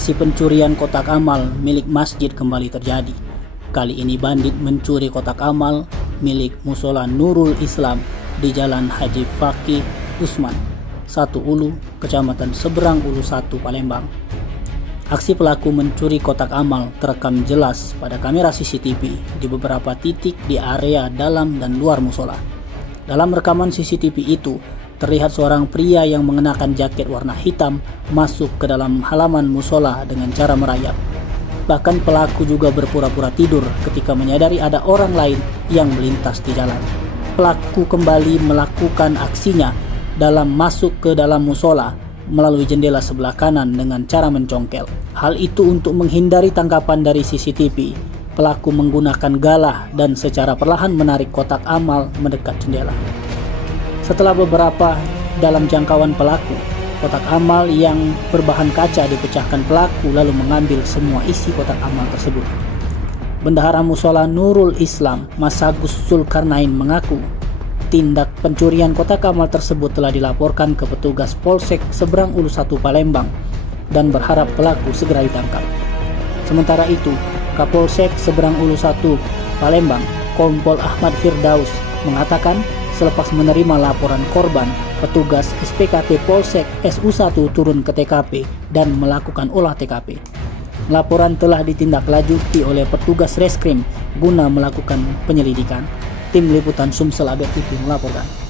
Aksi pencurian kotak amal milik masjid kembali terjadi. Kali ini bandit mencuri kotak amal milik Musola Nurul Islam di Jalan Haji Fakih Usman, 1 Ulu, Kecamatan Seberang Ulu 1, Palembang. Aksi pelaku mencuri kotak amal terekam jelas pada kamera CCTV di beberapa titik di area dalam dan luar musola. Dalam rekaman CCTV itu, terlihat seorang pria yang mengenakan jaket warna hitam masuk ke dalam halaman musola dengan cara merayap. Bahkan pelaku juga berpura-pura tidur ketika menyadari ada orang lain yang melintas di jalan. Pelaku kembali melakukan aksinya dalam masuk ke dalam musola melalui jendela sebelah kanan dengan cara mencongkel. Hal itu untuk menghindari tangkapan dari CCTV. Pelaku menggunakan galah dan secara perlahan menarik kotak amal mendekat jendela. Setelah beberapa dalam jangkauan pelaku, kotak amal yang berbahan kaca dipecahkan pelaku lalu mengambil semua isi kotak amal tersebut. Bendahara Musola Nurul Islam, Mas Agus Zulkarnain mengaku tindak pencurian kotak amal tersebut telah dilaporkan ke petugas Polsek Seberang Ulu 1 Palembang dan berharap pelaku segera ditangkap. Sementara itu, Kapolsek Seberang Ulu 1 Palembang, Kompol Ahmad Firdaus mengatakan selepas menerima laporan korban, petugas SPKT Polsek SU1 turun ke TKP dan melakukan olah TKP. Laporan telah ditindaklanjuti oleh petugas reskrim guna melakukan penyelidikan. Tim Liputan Sumsel Abed TV melaporkan.